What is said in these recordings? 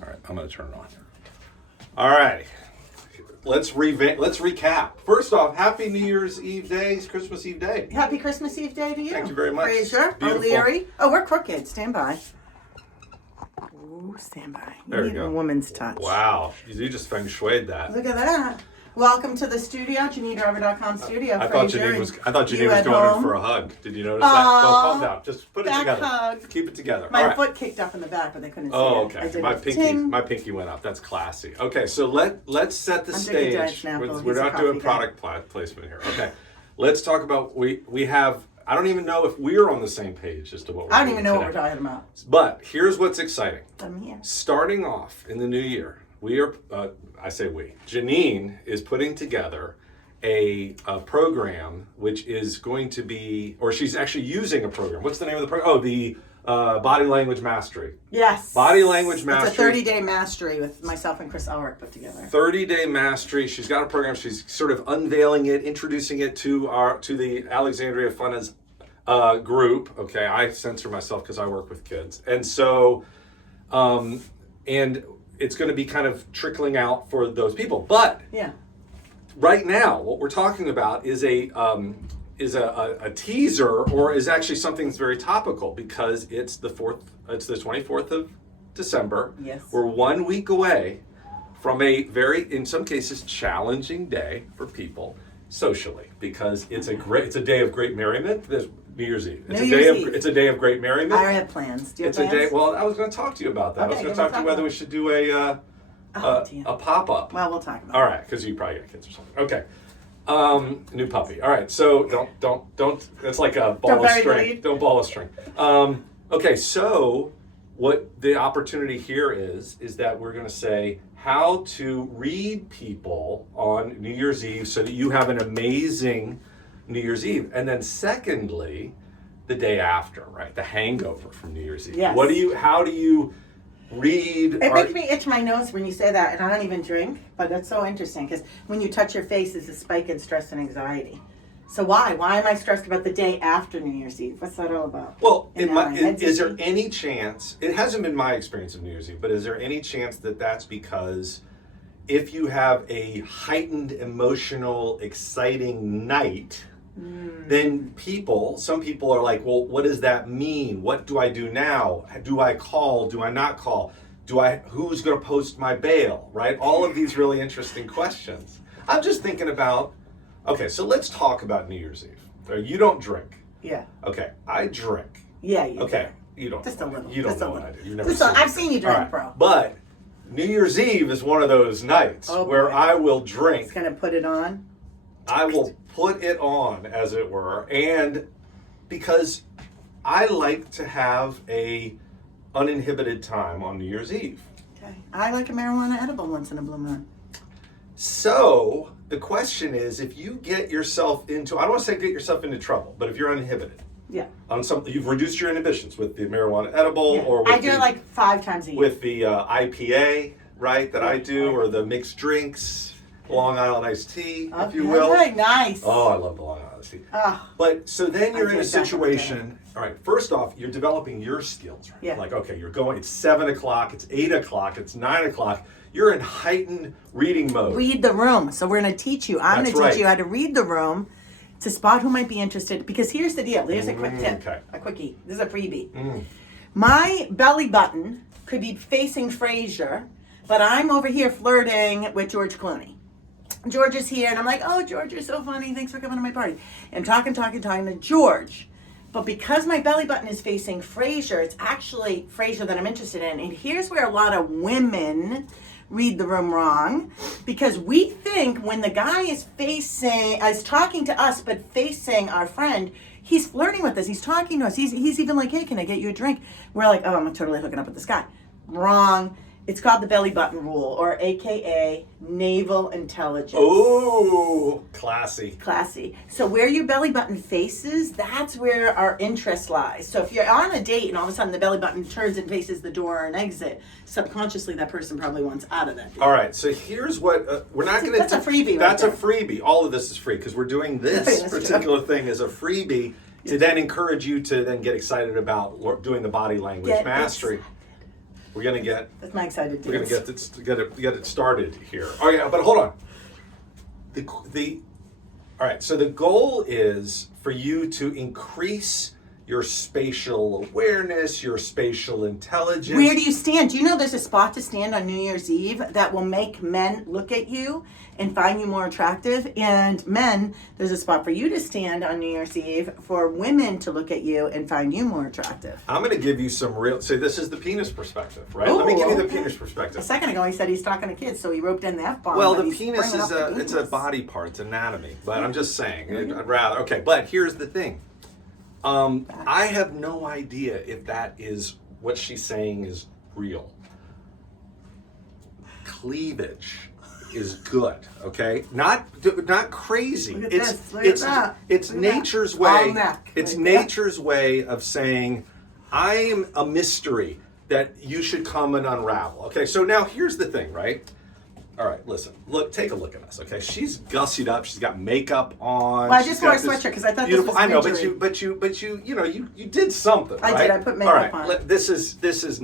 All right, I'm going to turn it on. All right. Let's recap. First off, happy New Year's Eve day, Christmas Eve day. Happy Christmas Eve day to you. Thank you very much. Fraser, O'Leary. Oh, we're crooked. Stand by. Ooh, stand by. There we go. A woman's touch. Wow, you just feng shuied that. Look at that. Welcome to the studio, JanineDriver.com studio. I thought Janine was going in for a hug. Did you notice that? No, calm down. Just put it together. Hug. Keep it together. My foot kicked up in the back, but they couldn't see it. Oh, okay. My My pinky went up. That's classy. Okay, so let's set the stage. We're not doing product placement here. Okay, let's talk about we have. I don't even know if we're on the same page as to what we're I don't even know today. what we're talking about. But here's what's exciting. I'm here. Starting off in the new year, we are. I say we. Janine is putting together a program which is going to be, or she's actually using a program. What's the name of the program? Oh, the Body Language Mastery. Yes. Body Language Mastery. It's a 30-day mastery with myself and Chris Elric put together. 30-day mastery. She's got a program. She's sort of unveiling it, introducing it to the Alexandria Funness group. Okay, I censor myself because I work with kids, and so, and it's going to be kind of trickling out for those people. But yeah, right now, what we're talking about is a teaser, or is actually something that's very topical because it's the 24th of December. Yes, we're 1 week away from a very, in some cases, challenging day for people socially because it's a day of great merriment. There's New Year's Eve. It's a day of great merriment. I have plans. Do you have plans? A day. Well, I was going to talk to you about that. Okay, I was going to talk to you whether we should do a pop-up. Well, we'll talk about All right, because you probably got kids or something. Okay. New puppy. All right, so don't. It's like a ball of string. Don't ball a string. Okay, so what the opportunity here is that we're going to say how to read people on New Year's Eve so that you have an amazing New Year's Eve. And then secondly, the day after, right? The hangover from New Year's Eve. Yes. How do you read? It makes me itch my nose when you say that, and I don't even drink, but that's so interesting because when you touch your face, there's a spike in stress and anxiety. So why? Why am I stressed about the day after New Year's Eve? What's that all about? Well, is there any chance, it hasn't been my experience of New Year's Eve, but is there any chance that that's because if you have a heightened, emotional, exciting night, then some people are like, well, what does that mean? What do I do now? Do I call? Do I not call? Who's going to post my bail, right? All of these really interesting questions. I'm just thinking about, okay, so let's talk about New Year's Eve. You don't drink. Yeah. Okay, I drink. Yeah, you Okay, do. you don't. Just a little. You don't Just know a what I little. do. You've never Just seen I've seen you drink, All right, bro. But New Year's Eve is one of those nights where boy. I will drink. Just gonna put it on. I will put it on, as it were, and because I like to have a uninhibited time on New Year's Eve. Okay. I like a marijuana edible once in a blue moon. So the question is, if you get yourself into, I don't want to say get yourself into trouble, but if you're uninhibited, yeah, on something, you've reduced your inhibitions with the marijuana edible, or with I do it like 5 times a year with the IPA, right? That I do, or the mixed drinks. Long Island iced tea, if you will. Okay, nice. Oh, I love the Long Island iced tea. Oh, But so then you're in a drink that situation, all right, first off, you're developing your skills, right? Yeah. Like, okay, you're going, it's 7 o'clock, it's 8 o'clock, it's 9 o'clock. You're in heightened reading mode. read the room. So we're going to teach you. I'm going to teach you how to read the room to spot who might be interested. Because here's the deal. Here's a quick tip. Okay. A quickie. This is a freebie. My belly button could be facing Frasier, but I'm over here flirting with George Clooney. George is here, and I'm like, oh, George, you're so funny. Thanks for coming to my party. And talking to George. But because my belly button is facing Frasier, it's actually Frasier that I'm interested in. And here's where a lot of women read the room wrong, because we think when the guy is talking to us, but facing our friend, he's flirting with us. He's talking to us. He's even like, hey, can I get you a drink? We're like, oh, I'm totally hooking up with this guy. Wrong. It's called the belly button rule, or AKA naval intelligence. Oh, classy. Classy. So where your belly button faces, that's where our interest lies. So if you're on a date and all of a sudden the belly button turns and faces the door or an exit, subconsciously that person probably wants out of that date. All right, so here's what we're not going to. That's a freebie. That's a freebie. All of this is free because we're doing this particular thing as a freebie to then encourage you to then get excited about doing the body language mastery. We're gonna get. That's my excited We're gonna dance. get it started here. Oh yeah, but hold on. All right. So the goal is for you to increase your spatial awareness, your spatial intelligence. Where do you stand? Do you know there's a spot to stand on New Year's Eve that will make men look at you and find you more attractive? And men, there's a spot for you to stand on New Year's Eve for women to look at you and find you more attractive. I'm going to give you some real. So this is the penis perspective, right? Let me give you the okay. penis A perspective. second ago, he said he's talking to kids, so he roped in the F-bomb. Well, but the he's penis bringing is up the it's a penis. body part, it's anatomy. But I'm just saying, I'd rather. Okay, but here's the thing. I have no idea if that is what she's saying is real. Cleavage is good, okay? Not crazy. Look at It's this, look at it's that, it's look at that. nature's All way. neck, It's right there. nature's way of saying, I am a mystery that you should come and unravel. Okay, so now here's the thing, right? All right, listen. Look, take a look at us. Okay, she's gussied up. She's got makeup on. Well, I she's just wore got a this sweatshirt 'cause I thought this beautiful. was I know, wintry. but you, you did something. I right? did. I put makeup All right, on. This is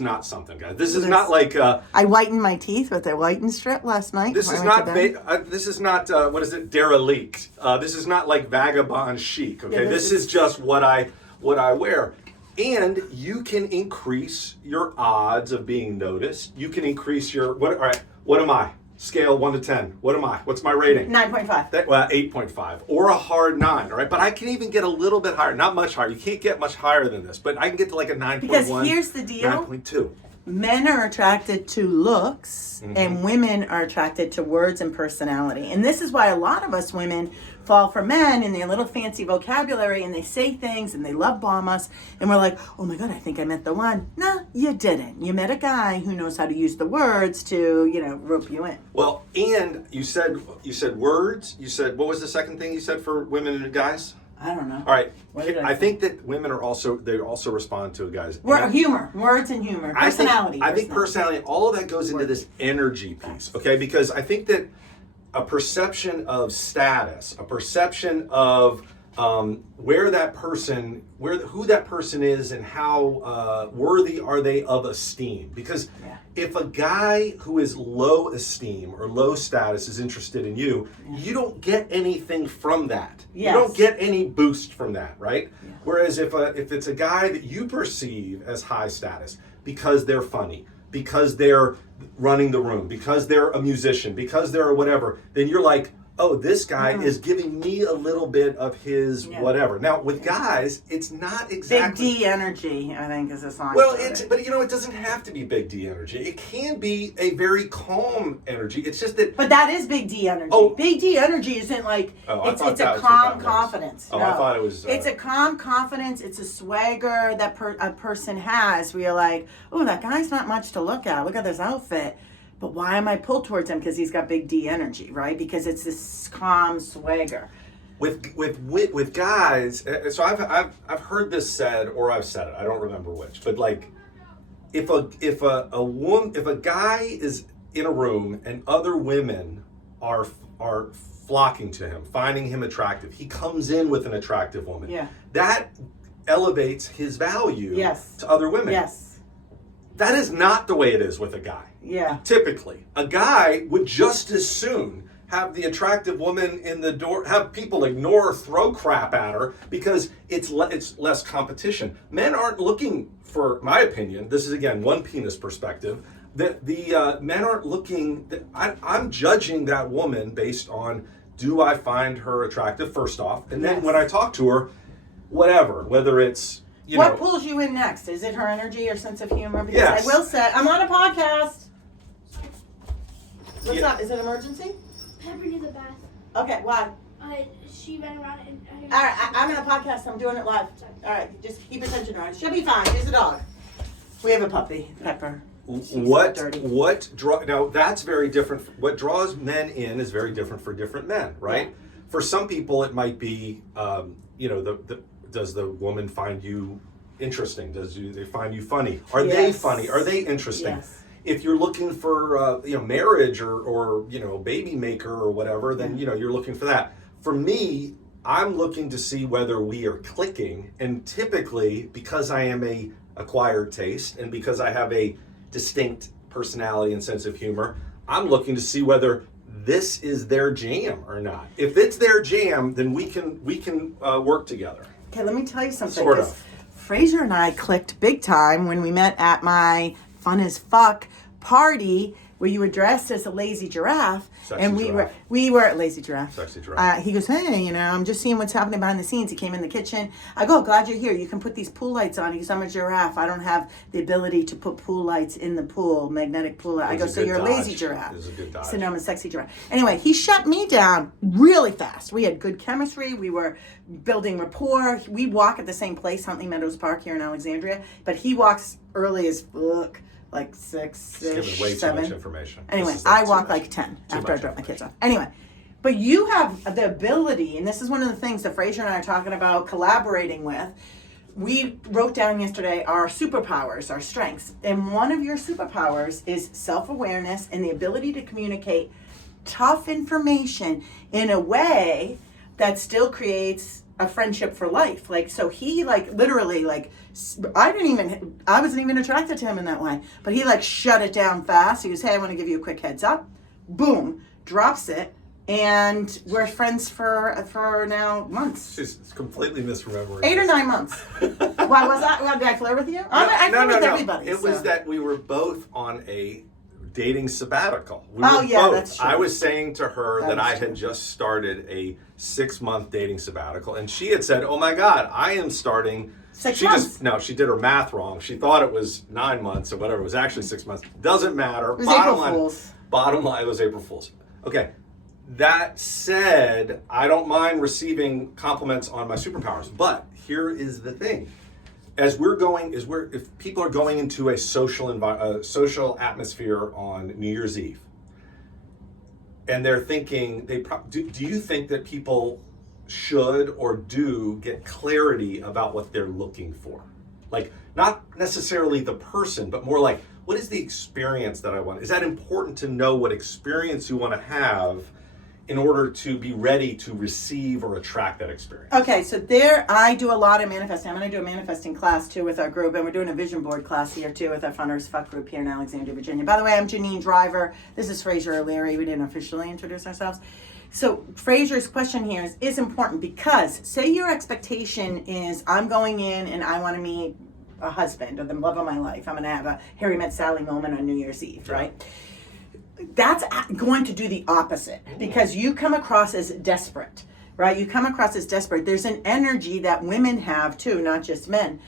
not something, guys. This is This- not like. I whitened my teeth with a whiten strip last night. This when is I went not. to bed. This is not. What is it? Derelict. This is not like vagabond chic. Okay, Yeah, this is just what I wear. And you can increase your odds of being noticed. You can increase your what? All right. What am I? Scale 1 to 10. What am I? What's my rating? 9.5. Well, 8.5 or a hard 9. All right, but I can even get a little bit higher. Not much higher. You can't get much higher than this, but I can get to like a 9.1. Because here's the deal. 9.2. Men are attracted to looks and women are attracted to words and personality. And this is why a lot of us women fall for men in their little fancy vocabulary and they say things and they love bomb us and we're like, oh my God, I think I met the one. No, you didn't. You met a guy who knows how to use the words to, rope you in. Well, and you said words. You said, what was the second thing you said for women and guys? I don't know. All right. What did I I say? think that women are also respond to guys. Humor, words and humor, personality. I think personality, all of that goes into this energy piece, okay? Because I think that a perception of status, a perception of who that person is, and how worthy are they of esteem. Because if a guy who is low esteem or low status is interested in you, you don't get anything from that. Yes. You don't get any boost from that, right? Yeah. Whereas if it's a guy that you perceive as high status because they're funny, because they're running the room, because they're a musician, because they're whatever, then you're like, oh, this guy is giving me a little bit of his whatever. Now, with guys, it's not exactly... Big D energy, I think, is a song. Well, but it doesn't have to be big D energy. It can be a very calm energy. It's just that... But that is big D energy. Oh. Big D energy isn't like, it's that a was what calm that was. confidence. Oh, No. I thought it was... It's a calm confidence. It's a swagger that a person has where you're like, oh, that guy's not much to look at. Look at this outfit. But why am I pulled towards him? Because he's got big D energy, right? Because it's this calm swagger. With guys, so I've heard this said, or I've said it. I don't remember which, but like, if a guy is in a room and other women are flocking to him, finding him attractive, he comes in with an attractive woman. Yeah. That elevates his value to other women. Yes. That is not the way it is with a guy. Yeah. Typically, a guy would just as soon have the attractive woman in the door, have people ignore or throw crap at her because it's less competition. Men aren't looking for, my opinion, this is again one penis perspective, that the men aren't looking, I'm judging that woman based on, do I find her attractive first off? And then when I talk to her, whether it's, what pulls you in next? Is it her energy or sense of humor? Because Yes. I will say, I'm on a podcast. What's up? Is it an emergency? Pepper needs a bath. Okay, why? She ran around and... All right, I'm on a podcast. I'm doing it live. All right, just keep attention on it. She'll be fine. She's a dog. We have a puppy, Pepper. Now that's very different. What draws men in is very different for different men, right? Yeah. For some people, it might be, does the woman find you interesting? Do they find you funny? Are they funny? Are they interesting? Yes. If you're looking for marriage or baby maker or whatever, then you're looking for that. For me, I'm looking to see whether we are clicking, and typically because I am a acquired taste, and because I have a distinct personality and sense of humor, I'm looking to see whether this is their jam or not. If it's their jam, then we can work together. Okay, let me tell you something. Sort 'cause of. Fraser and I clicked big time when we met at my Fun as Fuck party where you were dressed as a lazy giraffe. Sexy and giraffe. we were lazy giraffe. Sexy giraffe. He goes, hey, I'm just seeing what's happening behind the scenes. He came in the kitchen. I go, glad you're here. You can put these pool lights on. He goes, I'm a giraffe. I don't have the ability to put pool lights in the pool, magnetic pool light. I go, was a so good you're a lazy dodge. giraffe. It was a good dodge. So now I'm a sexy giraffe. Anyway, he shut me down really fast. We had good chemistry. We were building rapport. We walk at the same place, Huntley Meadows Park here in Alexandria. But he walks early as fuck, like Just giving way 6, 7. too much information. Anyway, This is I too walk much. like 10 Too after I much drop my kids information. off. Anyway, but you have the ability, and this is one of the things that Fraser and I are talking about collaborating with. We wrote down yesterday our superpowers, our strengths. And one of your superpowers is self-awareness and the ability to communicate tough information in a way that still creates a friendship for life. Like, so he literally I wasn't even attracted to him in that way, but he shut it down fast. He goes, hey, I want to give you a quick heads up. Boom, drops it. And we're friends for now months. She's completely misremembering. 8 or this. 9 months. Why was that? Did I flirt with you? I flirt with everybody. It was so. that we were both on a dating sabbatical. We Oh, were yeah, both. that's true. I was saying to her that That I is had true. just started a 6-month dating sabbatical, and she had said, "Oh my God, I am starting." 6 she months. she did her math wrong. She thought it was 9 months or whatever. It was actually 6 months. Doesn't matter. It was April Fool's. Bottom line, it was April Fool's. Okay. That said, I don't mind receiving compliments on my superpowers, but here is the thing: if people are going into a social atmosphere on New Year's Eve, and they're thinking, do you think that people should or do get clarity about what they're looking for? Like, not necessarily the person, but more like, what is the experience that I want? Is that important to know what experience you want to have in order to be ready to receive or attract that experience? Okay, so I do a lot of manifesting. I'm going to do a manifesting class too with our group, and we're doing a vision board class here too with our Funners Fuck group here in Alexandria, Virginia. By the way, I'm Janine Driver. This is Fraser O'Leary. We didn't officially introduce ourselves. So Fraser's question here is important because say your expectation is I'm going in and I want to meet a husband or the love of my life. I'm going to have a Harry Met Sally moment on New Year's Eve, right? That's going to do the opposite because you come across as desperate, right? You come across as desperate. There's an energy that women have too, not just men,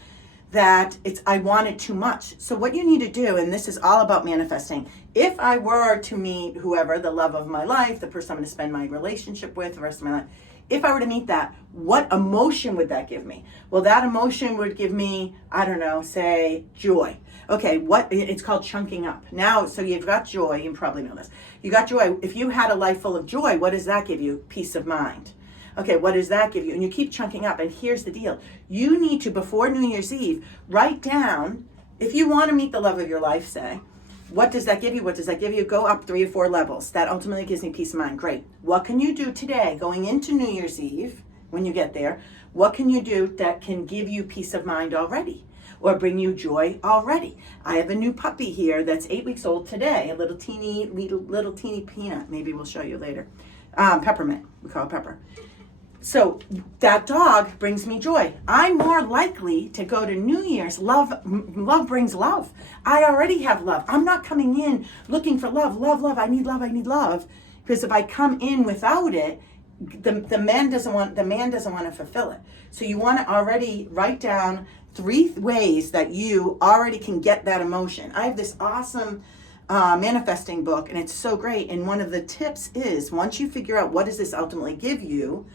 that I want it too much. So what you need to do, and this is all about manifesting, if I were to meet whoever, the love of my life, the person I'm going to spend my relationship with the rest of my life, if I were to meet that, what emotion would that give me? Well, that emotion would give me, I don't know, say joy. Okay, it's called chunking up. Now, so you've got joy, you probably know this. You got joy. If you had a life full of joy, what does that give you? Peace of mind. Okay, what does that give you? And you keep chunking up. And here's the deal. You need to, before New Year's Eve, write down, if you want to meet the love of your life, say, what does that give you? What does that give you? Go up 3 or 4 levels. That ultimately gives me peace of mind. Great. What can you do today, going into New Year's Eve, when you get there? What can you do that can give you peace of mind already? Or bring you joy already? I have a new puppy here that's 8 weeks old today, a little teeny peanut. Maybe we'll show you later. Peppermint, we call it Pepper. So that dog brings me joy. I'm more likely to go to New Year's. Love brings love. I already have love. I'm not coming in looking for love. I need love. Because if I come in without it, the man doesn't want to fulfill it. So you want to already write down 3 ways that you already can get that emotion. I have this awesome manifesting book, and it's so great. And one of the tips is once you figure out what does this ultimately give you,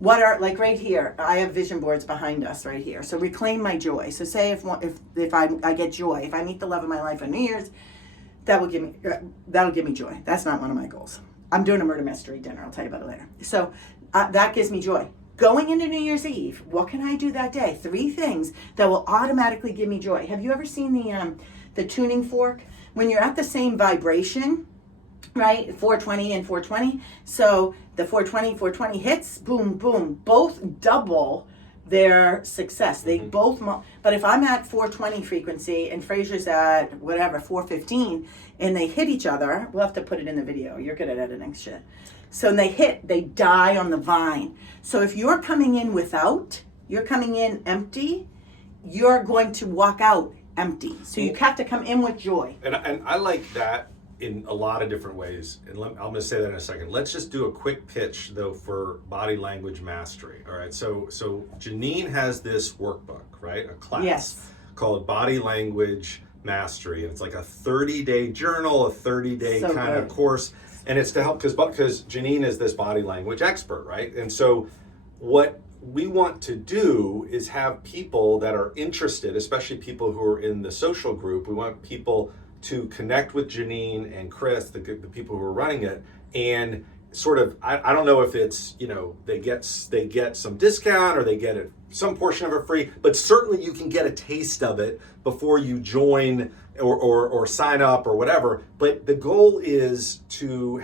what are, like right here, I have vision boards behind us right here. So reclaim my joy. So say if I get joy, if I meet the love of my life on New Year's, that'll give me joy. That's not one of my goals. I'm doing a murder mystery dinner. I'll tell you about it later. So that gives me joy. Going into New Year's Eve, what can I do that day? 3 things that will automatically give me joy. Have you ever seen the tuning fork? When you're at the same vibration, right? 420 and 420. So the 420 hits, boom, boom, both double their success. They both, but if I'm at 420 frequency and Fraser's at whatever 415, and they hit each other, we'll have to put it in the video. You're good at editing shit. So when they die on the vine. So if you're coming in you're coming in empty, you're going to walk out empty. So you have to come in with joy. And I like that in a lot of different ways. And I'm going to say that in a second. Let's just do a quick pitch, though, for body language mastery. All right. So Janine has this workbook, right? A class called Body Language Mastery. And it's like a 30-day journal, a 30-day kind of course. And it's to help because Janine is this body language expert, right? And so what we want to do is have people that are interested, especially people who are in the social group. We want people to connect with Janine and Chris, the people who are running it, and sort of, I don't know if it's, they get some discount or they get some portion of it free, but certainly you can get a taste of it before you join or sign up or whatever. But the goal is to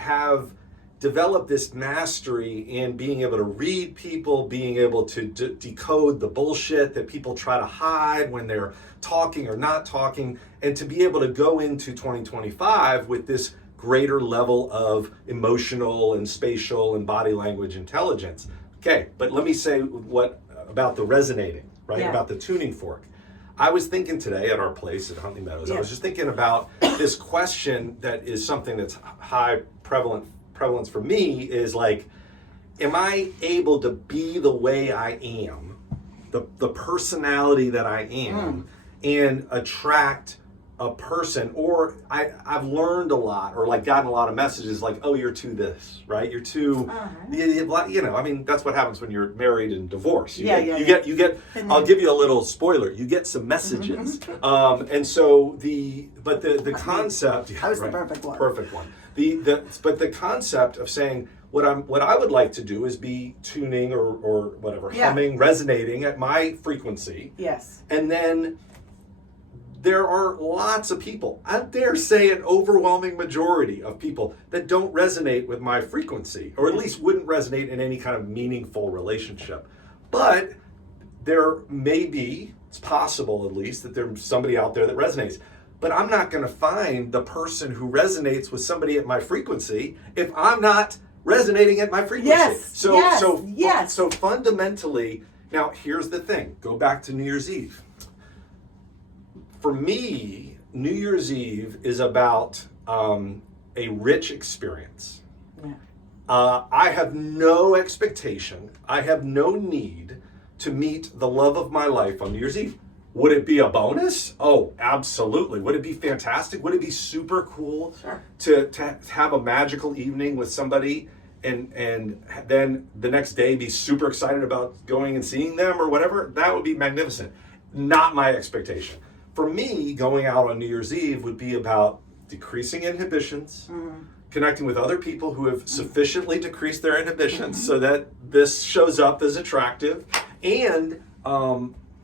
develop this mastery in being able to read people, being able to decode the bullshit that people try to hide when they're talking or not talking, and to be able to go into 2025 with this greater level of emotional and spatial and body language intelligence. Okay, but let me say about the resonating, right? Yeah. About the tuning fork. I was thinking today at our place at Huntley Meadows, I was just thinking about this question that is something that's high prevalence for me is like, am I able to be the way I am, the personality that I am, and attract a person? Or I've learned a lot, or like gotten a lot of messages like, oh, you're too this, right? You're too, I mean, that's what happens when you're married and divorced. You get. I'll give you a little spoiler. You get some messages, and so the concept. That was the perfect one. Perfect one. But the concept of saying what I would like to do is be tuning or whatever, humming, resonating at my frequency. Yes. And then there are lots of people, I dare say an overwhelming majority of people that don't resonate with my frequency, or at least wouldn't resonate in any kind of meaningful relationship. But there may be, it's possible at least, that there's somebody out there that resonates. But I'm not going to find the person who resonates with somebody at my frequency if I'm not resonating at my frequency. So fundamentally, now here's the thing. Go back to New Year's Eve. For me, New Year's Eve is about a rich experience. Yeah. I have no expectation. I have no need to meet the love of my life on New Year's Eve. Would it be a bonus? Oh, absolutely. Would it be fantastic? Would it be super cool to have a magical evening with somebody and then the next day be super excited about going and seeing them or whatever? That would be magnificent. Not my expectation. For me, going out on New Year's Eve would be about decreasing inhibitions, connecting with other people who have sufficiently decreased their inhibitions so that this shows up as attractive, and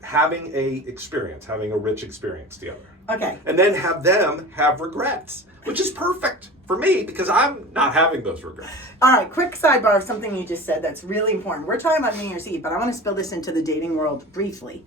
having a rich experience together. Okay. And then have them have regrets, which is perfect for me because I'm not having those regrets. All right, quick sidebar of something you just said that's really important. We're talking about New Year's Eve, but I want to spill this into the dating world briefly.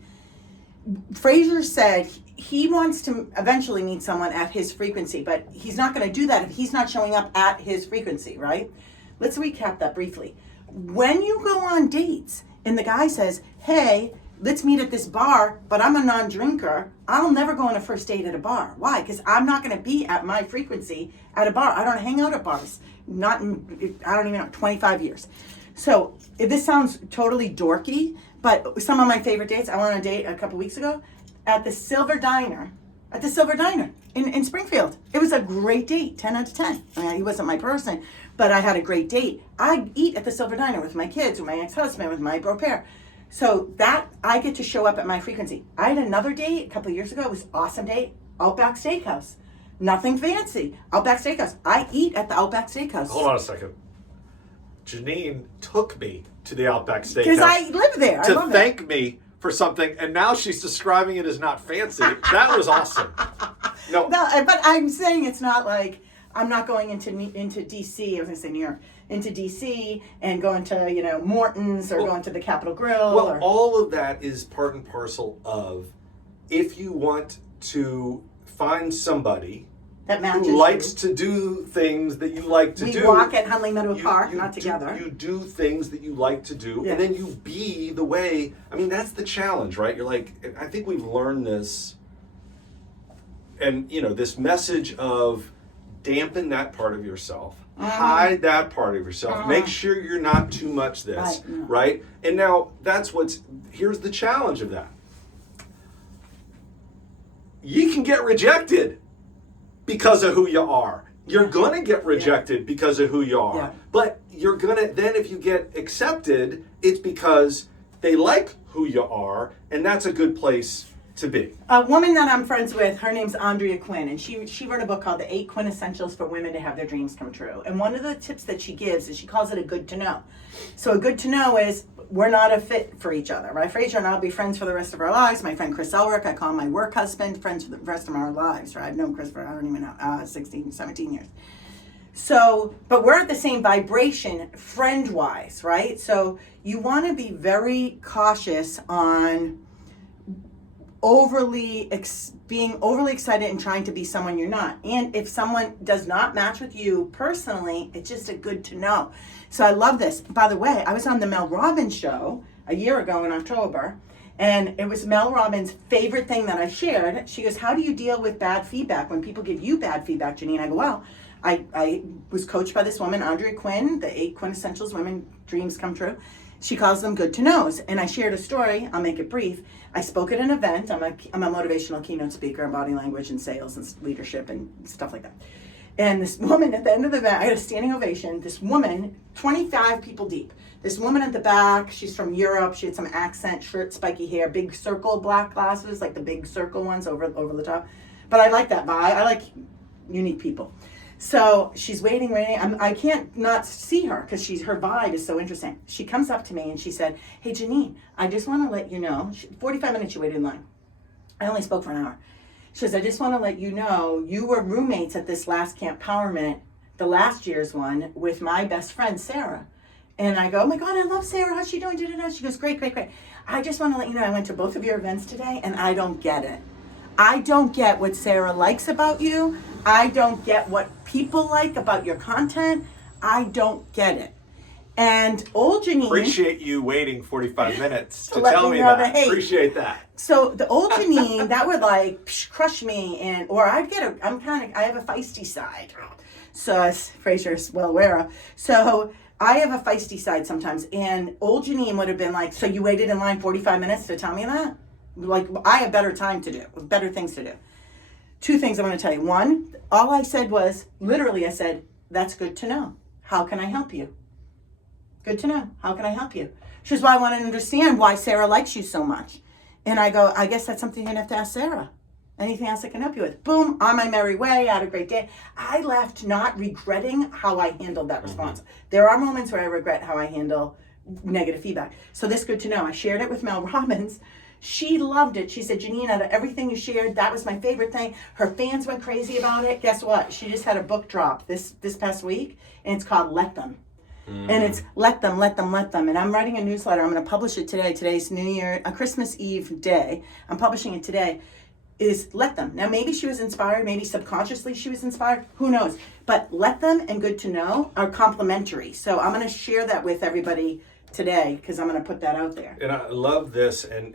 Fraser said he wants to eventually meet someone at his frequency, but he's not going to do that if he's not showing up at his frequency, right? Let's recap that briefly. When you go on dates and the guy says, hey, let's meet at this bar, but I'm a non-drinker, I'll never go on a first date at a bar. Why? Because I'm not going to be at my frequency at a bar. I don't hang out at bars. Not in, I don't even know, 25 years. So if this sounds totally dorky, but some of my favorite dates, I went on a date a couple weeks ago at the Silver Diner in Springfield. It was a great date, 10 out of 10. I mean, he wasn't my person, but I had a great date. I eat at the Silver Diner with my kids, with my ex-husband, with my beau pair. So that, I get to show up at my frequency. I had another date a couple years ago. It was an awesome date. Outback Steakhouse. Nothing fancy. Outback Steakhouse. I eat at the Outback Steakhouse. Hold on a second. Janine took me to the Outback Steakhouse. Because I live there. To thank me for something, and now she's describing it as not fancy. That was awesome. No, but I'm saying it's not like I'm not going into DC. I was gonna say New York, into DC and going to Morton's or going to the Capitol Grill. Well, all of that is part and parcel of if you want to find somebody that matches who likes you. to do things that you like to do. We walk at Hunley Meadow Park, not together. You do things that you like to do, Yeah. and then you be the way. I mean, that's the challenge, right? You're like, I think we've learned this, and this message of dampen that part of yourself, hide that part of yourself, make sure you're not too much this, right? And now here's the challenge of that. You can get rejected because of who you are. You're gonna get rejected because of who you are. Yeah. But you're gonna, then if you get accepted, it's because they like who you are, and that's a good place to be. A woman that I'm friends with, her name's Andrea Quinn, and she wrote a book called The 8 Quintessentials for Women to Have Their Dreams Come True. And one of the tips that she gives is she calls it a good to know. So a good to know is we're not a fit for each other, right? Fraser and I'll be friends for the rest of our lives. My friend Chris Elric, I call my work husband, friends for the rest of our lives, right? I've known Chris for, I don't even know, 16, 17 years. So, but we're at the same vibration friend-wise, right? So you want to be very cautious on being overly excited and trying to be someone you're not. And if someone does not match with you personally, it's just a good to know. So I love this. By the way, I was on the Mel Robbins show a year ago in October, and it was Mel Robbins' favorite thing that I shared. She goes, how do you deal with bad feedback when people give you bad feedback, Janine? I go, well, I was coached by this woman, Andrea Quinn, the 8 Quintessentials Women Dreams Come True. She calls them good to knows. And I shared a story, I'll make it brief. I spoke at an event. I'm a motivational keynote speaker on body language and sales and leadership and stuff like that. And this woman at the end of the event, I had a standing ovation. This woman, 25 people deep. This woman at the back, she's from Europe. She had some accent, shirt, spiky hair, big circle black glasses, like the big circle ones over the top. But I like that vibe. I like unique people. So she's waiting. I can't not see her because her vibe is so interesting. She comes up to me and she said, hey, Janine, I just want to let you know, 45 minutes she waited in line. I only spoke for an hour. She says, I just want to let you know, you were roommates at this last Camp Powerment, the last year's one, with my best friend, Sarah. And I go, oh my God, I love Sarah. How's she doing? She goes, great. I just want to let you know, I went to both of your events today and I don't get it. I don't get what Sarah likes about you. I don't get what people like about your content. I don't get it. And old Janine... Appreciate you waiting 45 minutes to let tell me me know that. the hate. Appreciate that. So the old Janine, that would crush me, or I have a feisty side. So as Fraser's well aware of. So I have a feisty side sometimes, and old Janine would have been like, so you waited in line 45 minutes to tell me that? Like, I have better time to do, better things to do. 2 things I'm going to tell you. 1, all I said was, literally I said, that's good to know. How can I help you? Good to know. How can I help you? She goes, well, I want to understand why Sarah likes you so much. And I go, I guess that's something you're going to have to ask Sarah. Anything else I can help you with? Boom, on my merry way, I had a great day. I left not regretting how I handled that response. There are moments where I regret how I handle negative feedback. So this good to know. I shared it with Mel Robbins. She loved it. She said, Janine, out of everything you shared, that was my favorite thing. Her fans went crazy about it. Guess what? She just had a book drop this past week, and it's called Let Them. And it's let them. And I'm writing a newsletter. I'm going to publish it today. Today's New Year, a Christmas Eve day. I'm publishing it today. Is let them. Now, maybe she was inspired. Maybe subconsciously she was inspired. Who knows? But let them and good to know are complementary. So I'm going to share that with everybody today because I'm going to put that out there. And I love this. And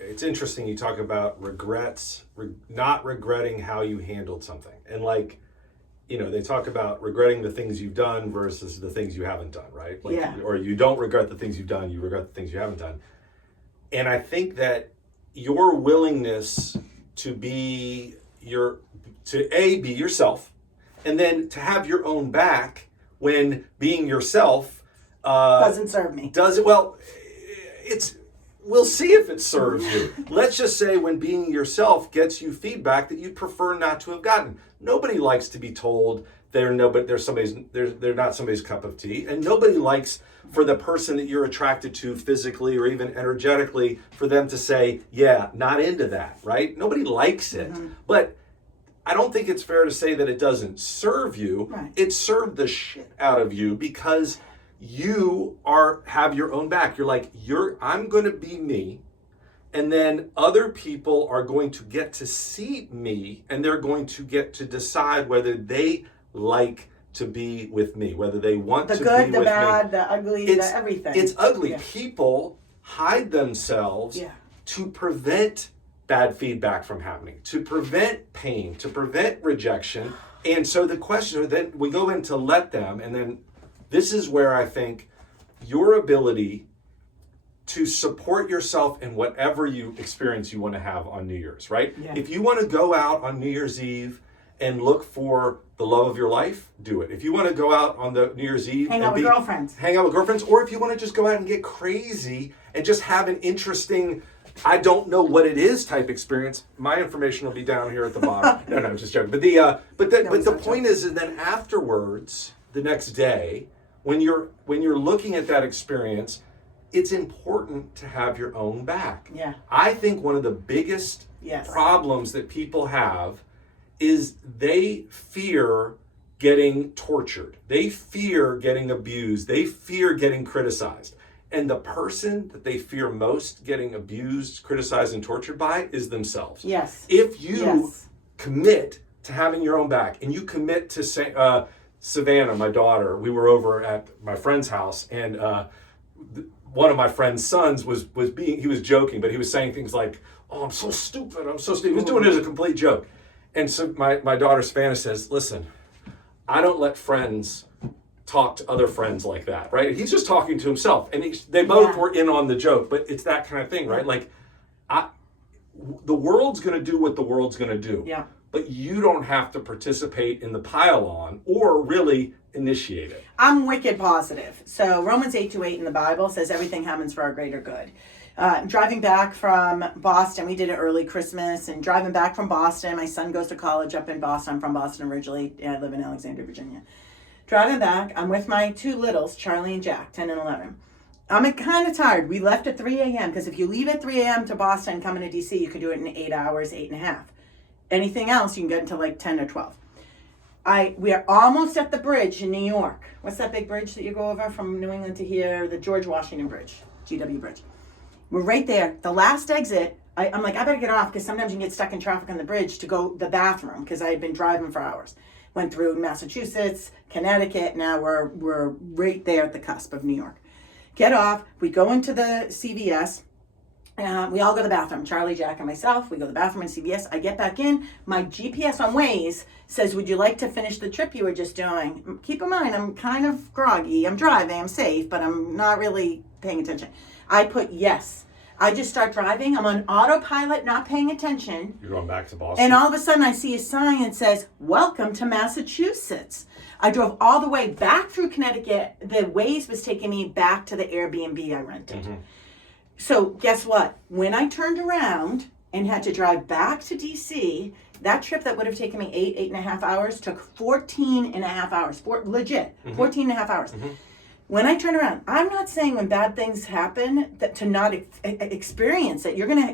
it's interesting you talk about regrets, not regretting how you handled something. And they talk about regretting the things you've done versus the things you haven't done, right? Or you don't regret the things you've done, you regret the things you haven't done. And I think that your willingness to be yourself, and then to have your own back when being yourself doesn't serve me. We'll see if it serves you. Let's just say when being yourself gets you feedback that you prefer not to have gotten. Nobody likes to be told they're not somebody's cup of tea, and nobody likes for the person that you're attracted to physically or even energetically for them to say, yeah, not into that, right? Nobody likes it. But I don't think it's fair to say that it doesn't serve you. Right. It served the shit out of you because you have your own back. You're like, I'm going to be me. And then other people are going to get to see me, and they're going to get to decide whether they like to be with me, whether they want The to good, be the with bad, me. the ugly, It's the everything. It's ugly. Yeah. People hide themselves Yeah. to prevent bad feedback from happening, to prevent pain, to prevent rejection. And so the question, then we go into let them, and then this is where I think your ability to support yourself in whatever experience you want to have on New Year's, right? Yeah. If you want to go out on New Year's Eve and look for the love of your life, do it. If you want to go out on the New Year's Eve Hang out with girlfriends, or if you want to just go out and get crazy and just have an interesting, I don't know what it is type experience, my information will be down here at the bottom. No, I'm just joking. But the point is, and then afterwards, the next day, when you're looking at that experience, it's important to have your own back. Yeah. I think one of the biggest Yes. problems that people have is they fear getting tortured. They fear getting abused. They fear getting criticized. And the person that they fear most getting abused, criticized, and tortured by is themselves. Yes. If you Yes. commit to having your own back, and you commit to Savannah, my daughter, we were over at my friend's house, and one of my friend's sons was joking, but he was saying things like, "Oh, I'm so stupid. I'm so stupid." He was doing it as a complete joke. And so my daughter Savannah says, "Listen, I don't let friends talk to other friends like that," right? He's just talking to himself, and they both Yeah. were in on the joke, but it's that kind of thing, right? Like, the world's going to do what the world's going to do. Yeah. But you don't have to participate in the pile-on or really initiate it. I'm wicked positive. So Romans 8:28 in the Bible says everything happens for our greater good. Driving back from Boston, we did it early Christmas, and driving back from Boston, my son goes to college up in Boston. I'm from Boston originally, and I live in Alexandria, Virginia. Driving back, I'm with my two littles, Charlie and Jack, 10 and 11. I'm kind of tired. We left at 3 a.m. because if you leave at 3 a.m. to Boston, coming to DC, you could do it in 8 hours, 8.5. Anything else, you can get until like 10 or 12. We are almost at the bridge in New York. What's that big bridge that you go over from New England to here? The George Washington Bridge, GW Bridge. We're right there. The last exit, I'm like, I better get off because sometimes you can get stuck in traffic on the bridge to go to the bathroom because I had been driving for hours. Went through Massachusetts, Connecticut. Now we're right there at the cusp of New York. Get off. We go into the CVS. We all go to the bathroom. Charlie, Jack, and myself. We go to the bathroom in CVS. I get back in. My GPS on Waze says, "Would you like to finish the trip you were just doing?" Keep in mind, I'm kind of groggy. I'm driving. I'm safe, but I'm not really paying attention. I put yes. I just start driving. I'm on autopilot, not paying attention. You're going back to Boston? And all of a sudden, I see a sign that says, "Welcome to Massachusetts." I drove all the way back through Connecticut. The Waze was taking me back to the Airbnb I rented. Mm-hmm. So guess what? When I turned around and had to drive back to DC, that trip that would have taken me 8.5 hours took 14.5 hours. Legit, 14.5 hours. Mm-hmm. When I turn around, I'm not saying when bad things happen that to not experience it. You're going to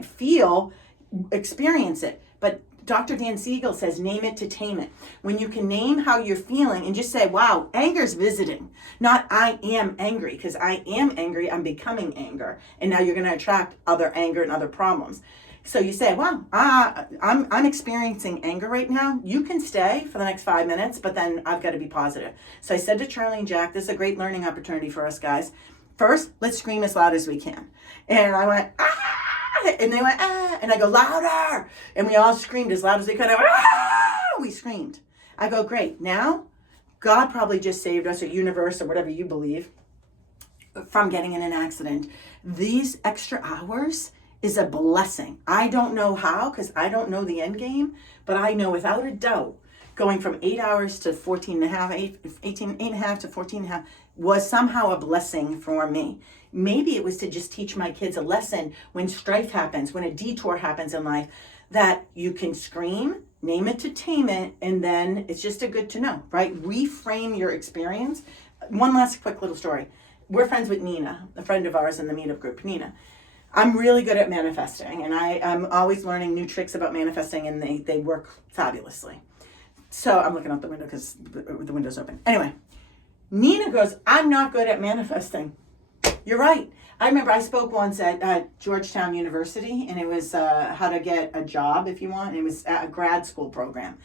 experience it. But Dr. Dan Siegel says, name it to tame it. When you can name how you're feeling and just say, wow, anger's visiting. Not I am angry, because I am angry, I'm becoming anger. And now you're going to attract other anger and other problems. So you say, wow, I'm experiencing anger right now. You can stay for the next 5 minutes, but then I've got to be positive. So I said to Charlie and Jack, this is a great learning opportunity for us guys. First, let's scream as loud as we can. And I went, ah! And they went, ah! And I go, louder! And we all screamed as loud as we could. Ah! We screamed. I go, great. Now, God probably just saved us, or universe, or whatever you believe, from getting in an accident. These extra hours is a blessing. I don't know how, because I don't know the end game, but I know without a doubt, going from 8 hours to 8.5 to 14.5 was somehow a blessing for me. Maybe it was to just teach my kids a lesson when strife happens, when a detour happens in life, that you can scream, name it to tame it, and then it's just a good to know, right? Reframe your experience. One last quick little story. We're friends with Nina, a friend of ours in the meetup group, Nina. I'm really good at manifesting, and I'm always learning new tricks about manifesting, and they work fabulously. So I'm looking out the window because the window's open. Anyway, Nina goes, I'm not good at manifesting. You're right. I remember I spoke once at Georgetown University, and it was how to get a job if you want. And it was a grad school program.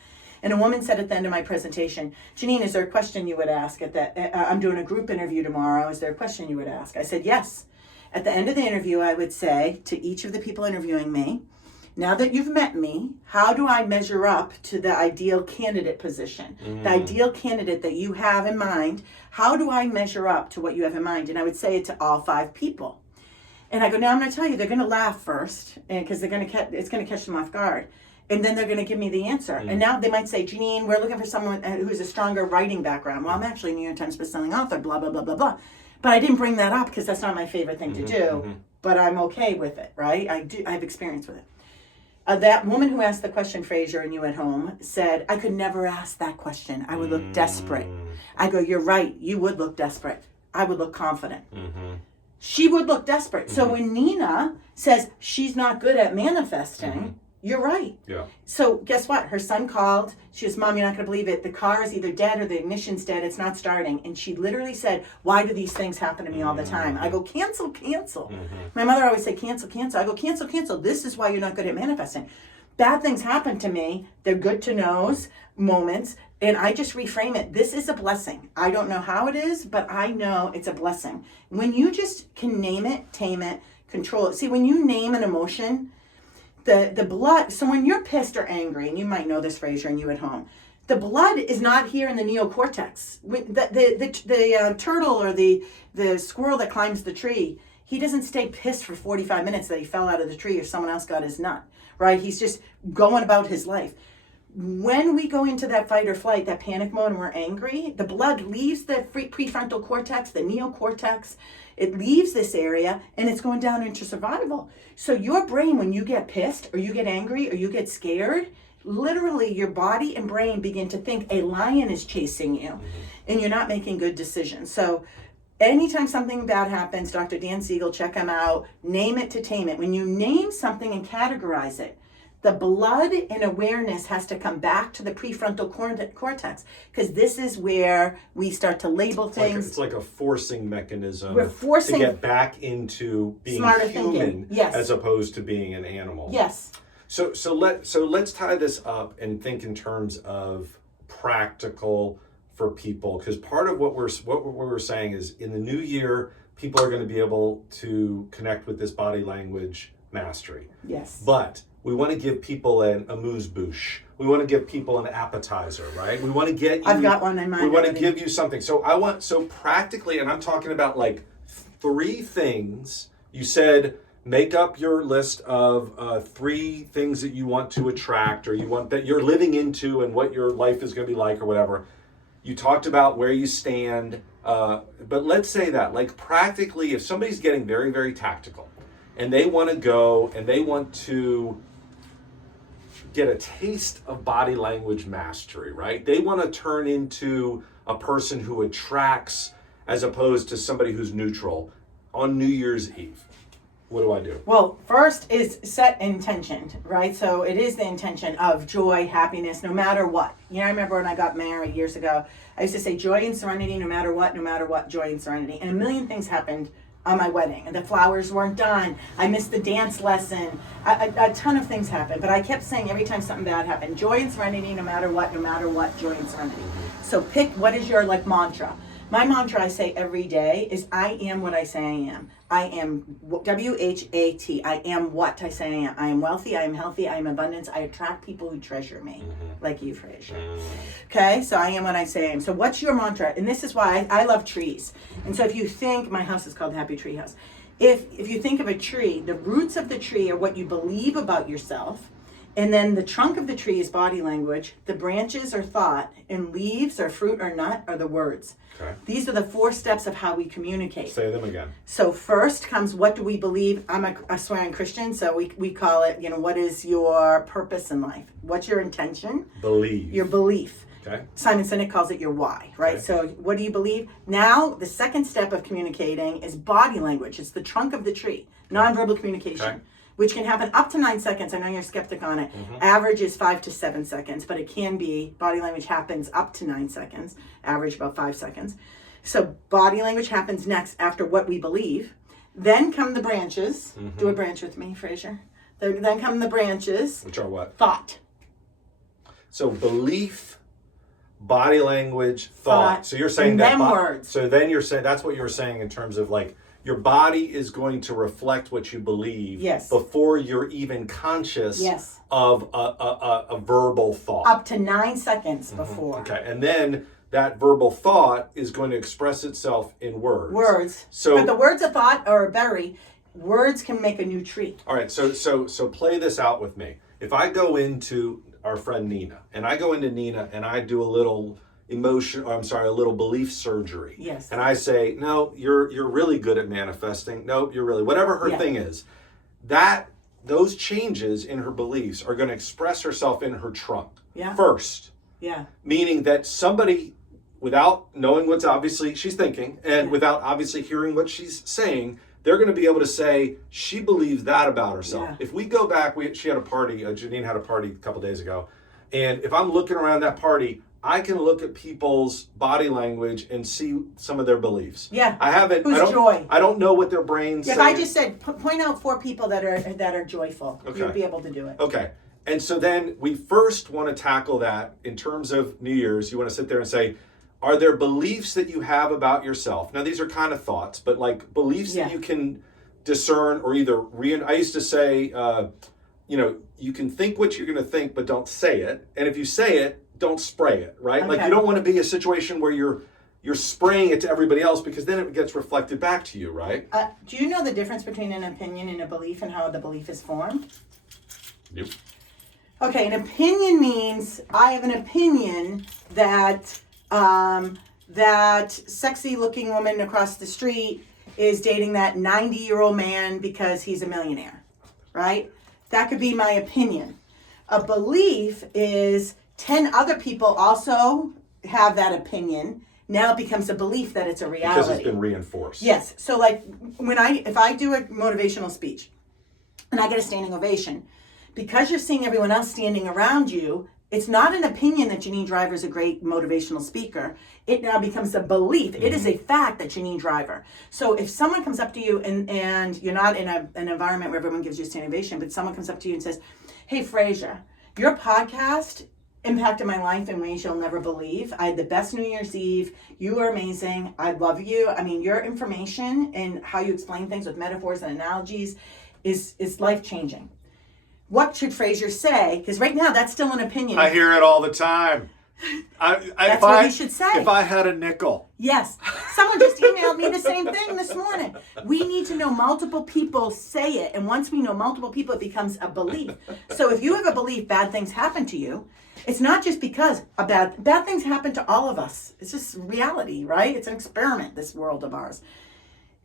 And a woman said at the end of my presentation, Janine, is there a question you would ask at that? I'm doing a group interview tomorrow. Is there a question you would ask? I said, yes. At the end of the interview, I would say to each of the people interviewing me, now that you've met me, how do I measure up to the ideal candidate position? The ideal candidate that you have in mind, how do I measure up to what you have in mind? And I would say it to all 5 people. And I go, now I'm going to tell you, they're going to laugh first, because it's going to catch them off guard. And then they're going to give me the answer. And now they might say, Janine, we're looking for someone who's a stronger writing background. Well, I'm actually a New York Times bestselling author, blah, blah, blah, blah, blah. But I didn't bring that up because that's not my favorite thing to do. But I'm okay with it, right? I have experience with it. That woman who asked the question, Fraser, and you at home, said, I could never ask that question. I would look desperate. I go, you're right. You would look desperate. I would look confident. She would look desperate. So when Nina says she's not good at manifesting, you're right. Yeah. So guess what? Her son called. She goes, Mom, you're not going to believe it. The car is either dead or the ignition's dead. It's not starting. And she literally said, why do these things happen to me all the time? I go, cancel. My mother always said, cancel. I go, cancel. This is why you're not good at manifesting. Bad things happen to me. They're good to knows moments. And I just reframe it. This is a blessing. I don't know how it is, but I know it's a blessing. When you just can name it, tame it, control it. See, when you name an emotion, the blood, so when you're pissed or angry, and you might know this, Fraser, and you at home, the blood is not here in the neocortex. The turtle or the squirrel that climbs the tree, he doesn't stay pissed for 45 minutes that he fell out of the tree or someone else got his nut, right? He's just going about his life. When we go into that fight or flight, that panic mode, and we're angry, the blood leaves the prefrontal cortex, the neocortex. It leaves this area and it's going down into survival. So your brain, when you get pissed or you get angry or you get scared, literally your body and brain begin to think a lion is chasing you and you're not making good decisions. So anytime something bad happens, Dr. Dan Siegel, check him out, name it to tame it. When you name something and categorize it, the blood and awareness has to come back to the prefrontal cortex, because this is where we start to label things. It's like a forcing mechanism. We're forcing to get back into being smarter human, thinking. Yes. as opposed to being an animal. Yes. So let's tie this up and think in terms of practical for people, because part of what we're saying is in the new year, people are going to be able to connect with this body language mastery. Yes. But we want to give people an amuse-bouche. We want to give people an appetizer, right? We want to get you... I've got one in mind. We want to give you something. So practically, and I'm talking about like 3 things. You said make up your list of 3 things that you want to attract or you want that you're living into and what your life is going to be like or whatever. You talked about where you stand. But let's say that, like practically, if somebody's getting very, very tactical and they want to go and they want to get a taste of body language mastery, right? They want to turn into a person who attracts as opposed to somebody who's neutral on New Year's Eve. What do I do? Well, first is set intention, right? So it is the intention of joy, happiness, no matter what. You know, I remember when I got married years ago, I used to say joy and serenity, no matter what, joy and serenity. And a million things happened on my wedding, and the flowers weren't done. I missed the dance lesson. A ton of things happened, but I kept saying every time something bad happened, joy and serenity, no matter what, joy and serenity. So pick what is your mantra. My mantra I say every day is I am what I say I am. I am WHAT. I am what I say I am. I am wealthy. I am healthy. I am abundance. I attract people who treasure me, like you, Fraser. Okay, so I am what I say I am. So what's your mantra? And this is why I love trees. And so if you think, my house is called the Happy Tree House. If you think of a tree, the roots of the tree are what you believe about yourself. And then the trunk of the tree is body language. The branches are thought, and leaves or fruit or nut are the words. Okay. These are the 4 steps of how we communicate. Say them again. So first comes, what do we believe? I'm a swearing Christian, so we call it, what is your purpose in life? What's your intention? Believe. Your belief. Okay. Simon Sinek calls it your why, right? Okay. So what do you believe? Now, the second step of communicating is body language. It's the trunk of the tree, nonverbal communication. Okay. which can happen up to 9 seconds. I know you're skeptic on it. Average is 5 to 7 seconds, but it can be, body language happens up to 9 seconds, average about 5 seconds. So body language happens next after what we believe. Then come the branches. Do a branch with me, Fraser. Then come the branches. Which are what? Thought. So belief, body language, thought. So you're saying and that. then words. So then you're saying that's what you were saying in terms of like your body is going to reflect what you believe. Yes. Before you're even conscious. Yes. Of a verbal thought. Up to 9 seconds before. Okay, and then that verbal thought is going to express itself in words. Words. So, but the words of thought are very. Words can make a new tree. all right, so play this out with me. If I go into our friend Nina, and I go into Nina and I do a little a little belief surgery. Yes. And I say, no, you're really good at manifesting. Nope, you're really, whatever her thing is, those changes in her beliefs are going to express herself in her trunk. Yeah. First. Yeah. Meaning that somebody, without knowing what's obviously she's thinking, and without obviously hearing what she's saying, they're going to be able to say, she believes that about herself. Yeah. If we go back, she had a party, Janine had a party a couple days ago, and if I'm looking around that party, I can look at people's body language and see some of their beliefs. Yeah. Who's joy? I don't know what their brains say. If I just said, point out 4 people that are joyful, you'd be able to do it. Okay. And so then we first want to tackle that in terms of New Year's. You want to sit there and say, are there beliefs that you have about yourself? Now, these are kind of thoughts, but like beliefs that you can discern or either I used to say, you can think what you're going to think, but don't say it. And if you say it, don't spray it, right? Okay. Like you don't want to be a situation where you're spraying it to everybody else because then it gets reflected back to you, right? Do you know the difference between an opinion and a belief and how the belief is formed? Yep. Okay, an opinion means I have an opinion that that sexy-looking woman across the street is dating that 90-year-old man because he's a millionaire, right? That could be my opinion. A belief is 10 other people also have that opinion. Now it becomes a belief that it's a reality. Because it's been reinforced. Yes. So like if I do a motivational speech and I get a standing ovation, because you're seeing everyone else standing around you, it's not an opinion that Janine Driver is a great motivational speaker. It now becomes a belief. It is a fact that Janine Driver. So if someone comes up to you and you're not in an environment where everyone gives you a standing ovation, but someone comes up to you and says, hey, Fraser, your podcast impacted my life in ways you'll never believe. I had the best New Year's Eve. You are amazing. I love you. I mean, your information and how you explain things with metaphors and analogies is life-changing. What should Fraser say? Because right now, that's still an opinion. I hear it all the time. That's what he should say. If I had a nickel. Yes. Someone just emailed me the same thing this morning. We need to know multiple people say it. And once we know multiple people, it becomes a belief. So if you have a belief bad things happen to you, it's not just because bad things happen to all of us. It's just reality, right? It's an experiment, this world of ours.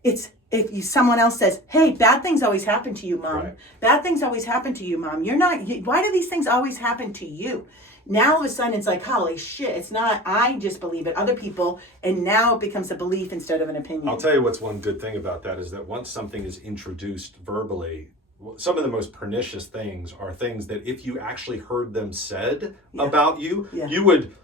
It's if someone else says, hey, bad things always happen to you, Mom. Right. Bad things always happen to you, Mom. Why do these things always happen to you? Now all of a sudden it's like, holy shit, it's not, I just believe it, other people, and now it becomes a belief instead of an opinion. I'll tell you what's one good thing about that is that once something is introduced verbally, some of the most pernicious things are things that if you actually heard them said about you, you would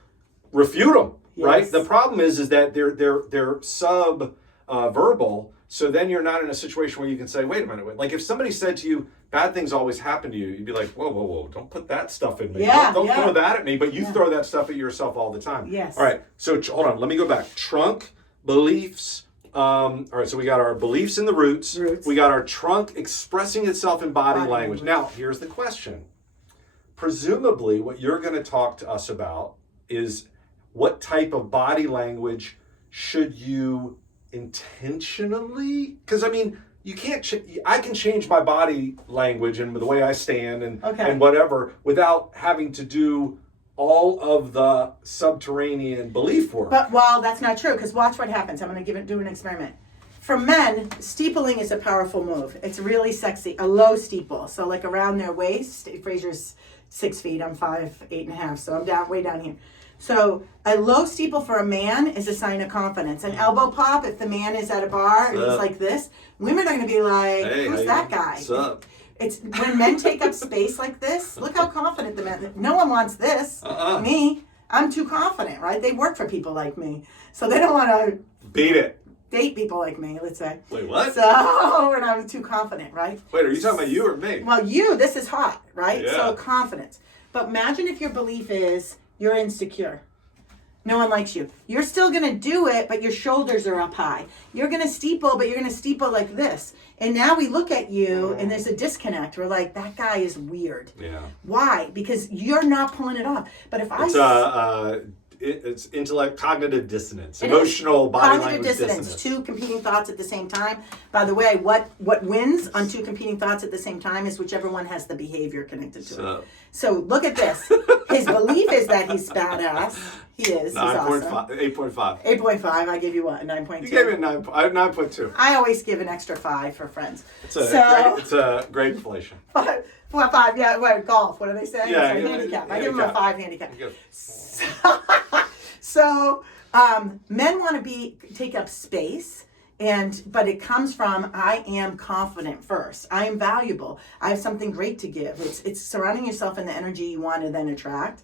refute them, right? Yes. The problem is that they're sub-verbal, so then you're not in a situation where you can say, wait a minute, like if somebody said to you, bad things always happen to you, you'd be like, whoa, don't put that stuff in me. Don't throw that at me, but you throw that stuff at yourself all the time. Yes. All right, so hold on, let me go back. Trunk, beliefs. All right, so we got our beliefs in the roots. We got our trunk expressing itself in body language. Now, here's the question. Presumably, what you're going to talk to us about is what type of body language should you intentionally? Because, I mean, you can't. I can change my body language and the way I stand and whatever without having to do all of the subterranean belief work. But that's not true, because watch what happens. I'm going to do an experiment. For men, steepling is a powerful move. It's really sexy. A low steeple, so like around their waist. Fraser's 6 feet. I'm 5'8.5", so I'm way down here. So a low steeple for a man is a sign of confidence. An elbow pop, if the man is at a bar and he's like this, women are going to be like, hey, who's that guy? What's up? It's when men take up space like this. Look how confident the men. No one wants this. Me, I'm too confident, right? They work for people like me, so they don't want to Beat it. date people like me. Let's say. Wait, what? So when I'm too confident, right? Wait, are you talking about you or me? Well, this is hot, right? Yeah. So confidence. But imagine if your belief is you're insecure. No one likes you. You're still going to do it, but your shoulders are up high. You're going to steeple, but you're going to steeple like this. And now we look at you and there's a disconnect. We're like, that guy is weird. Yeah. Why? Because you're not pulling it off. But if It's intellect, cognitive dissonance, It is. emotional body Cognitive language dissonance, two competing thoughts at the same time. By the way, what wins on two competing thoughts at the same time is whichever one has the behavior connected to it. So look at this. His belief is that he's badass. He is. He's awesome. 8.5. 8.5. I give you what? A 9.2. You gave me a 9.2. I always give an extra 5 for friends. It's a great inflation. 5. Yeah. What golf? What do they say? Yeah, It's a yeah, handicap. I give them a 5 handicap. You So men want to take up space, but it comes from I am confident first. I am valuable. I have something great to give. It's surrounding yourself in the energy you want to then attract.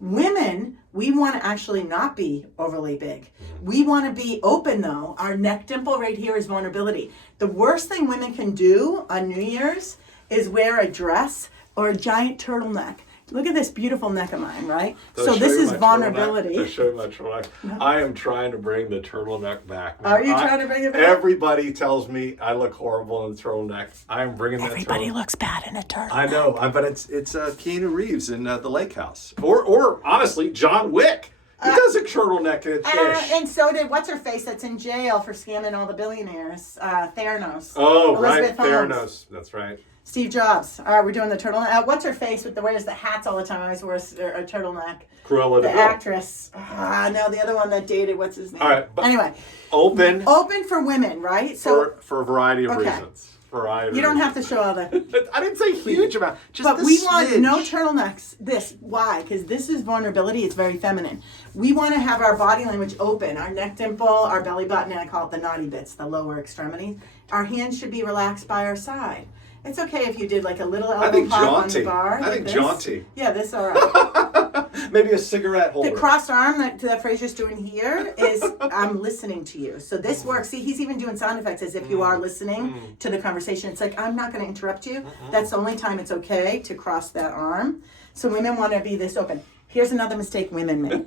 Women, we want to actually not be overly big. We want to be open though. Our neck dimple right here is vulnerability. The worst thing women can do on New Year's is wear a dress or a giant turtleneck. Look at this beautiful neck of mine, right? So this is vulnerability. To show you my turtleneck. No. I am trying to bring the turtleneck back. Are you trying to bring it back? Everybody tells me I look horrible in the turtleneck. I am bringing that turtleneck. Everybody looks bad in a turtleneck. I know, but it's Keanu Reeves in The Lake House. Or honestly, John Wick. He does a turtleneck-ish. And so did what's-her-face that's in jail for scamming all the billionaires, Theranos. Oh, Elizabeth right, Holmes. Theranos. That's right. Steve Jobs. All right, we're doing the turtleneck. What's-her-face with wears the hats all the time. I always wears a turtleneck. Cruella de The Vil. actress. No, the other one that dated, what's his name? All right, but anyway. Open for women, right? So for a variety of reasons. You don't have to show all the... I didn't say huge amount. Just but the we smidge. want no turtlenecks. Why? Because this is vulnerability. It's very feminine. We want to have our body language open. Our neck dimple, our belly button, and I call it the naughty bits, the lower extremities. Our hands should be relaxed by our side. It's okay if you did like a little elbow pop on the bar. I think jaunty. Yeah, this all right. Maybe a cigarette holder. The crossed arm that Fraser's doing here is I'm listening to you. So this works. See, he's even doing sound effects as if you are listening to the conversation. It's like, I'm not going to interrupt you. That's the only time it's okay to cross that arm. So women want to be this open. Here's another mistake women make,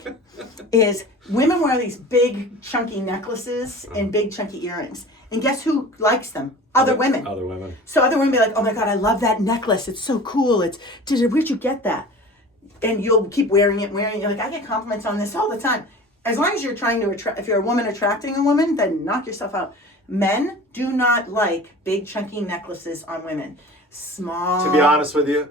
is women wear these big chunky necklaces and big chunky earrings. And guess who likes them? Other women. Other women. So other women be like, oh my God, I love that necklace. It's so cool. Where'd you get that? And you'll keep wearing it. You're like, I get compliments on this all the time. As long as you're trying to attract, if you're a woman attracting a woman, then knock yourself out. Men do not like big chunky necklaces on women. Small. To be honest with you,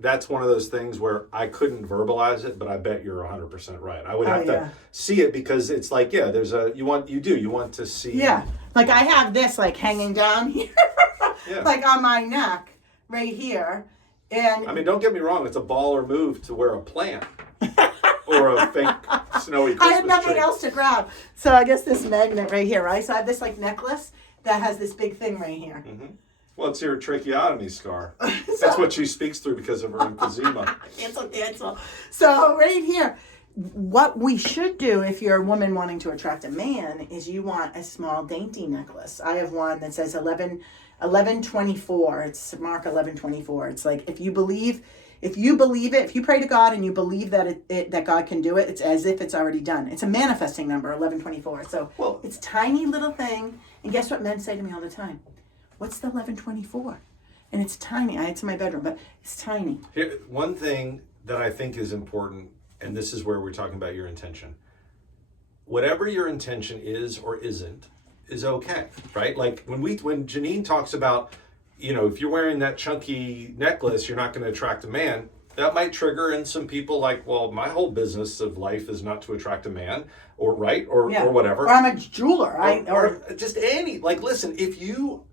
that's one of those things where I couldn't verbalize it, but I bet you're 100% right. I would have to see it because it's like, you want to see. Yeah. Like I have this like hanging down here, like on my neck right here. And I mean, don't get me wrong, it's a baller move to wear a plant or a fake snowy Christmas I had nothing tree. else to grab. So I guess this magnet right here, right? So I have this like necklace that has this big thing right here. Mm-hmm. Well, it's your tracheotomy scar. That's what she speaks through because of her emphysema. Cancel. So right here, what we should do if you're a woman wanting to attract a man is you want a small dainty necklace. I have one that says 1124. It's mark 1124. It's like if you believe it, if you pray to God and you believe that that God can do it, it's as if it's already done. It's a manifesting number, 1124. So it's tiny little thing. And guess what men say to me all the time? What's the 1124? And it's tiny. It's in my bedroom, but it's tiny. Here, one thing that I think is important, and this is where we're talking about your intention. Whatever your intention is or isn't, is okay, right? Like when Janine talks about, if you're wearing that chunky necklace, you're not going to attract a man. That might trigger in some people like, well, my whole business of life is not to attract a man, or whatever. Or I'm a jeweler, or just any. Like, listen, if you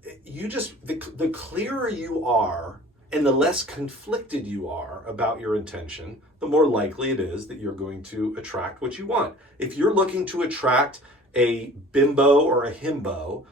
just the clearer you are and the less conflicted you are about your intention, the more likely it is that you're going to attract what you want. If you're looking to attract a bimbo or a himbo,